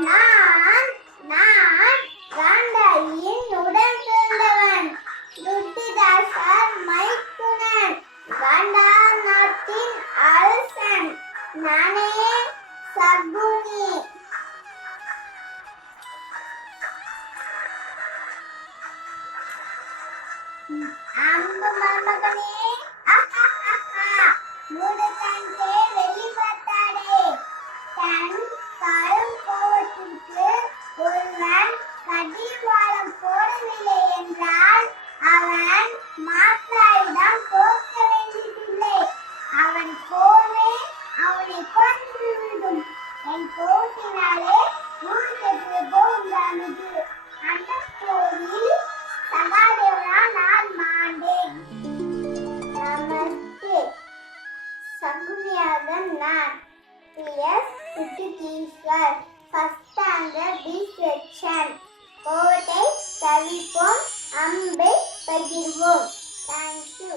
நான் நான் காந்தாரியின் உடன் பிறந்தவன். துட்டிதாசர் மைத்துனன். காந்தார் நாட்டின் அரசன். நானே சகுனி. அம்பு மருமகனே, மூடக்கண்டே வெளிப்பட்டாடே. தன் கடும் கோபத்திற்கு ஒருவன் கடிவாளம் போடவில்லை என்றால் அவன் மாற்றாயிடம் தோற்க வேண்டியதில்லை. அவன் கோவே அவனை கொன்றுவிடும். என் கோட்டினாலே ஊர் கெட்டு போகிறது. அந்த போரில் சகாதேவனால் நான் மாண்டேன். நமஸ்தே. சகுனியாக நான். பிஎஸ் சுட்டிகீஸ்வர். First standard B section. கோவத்தை தவிர்ப்போம், அம்பை பகிர்வோம். தேங்க்யூ.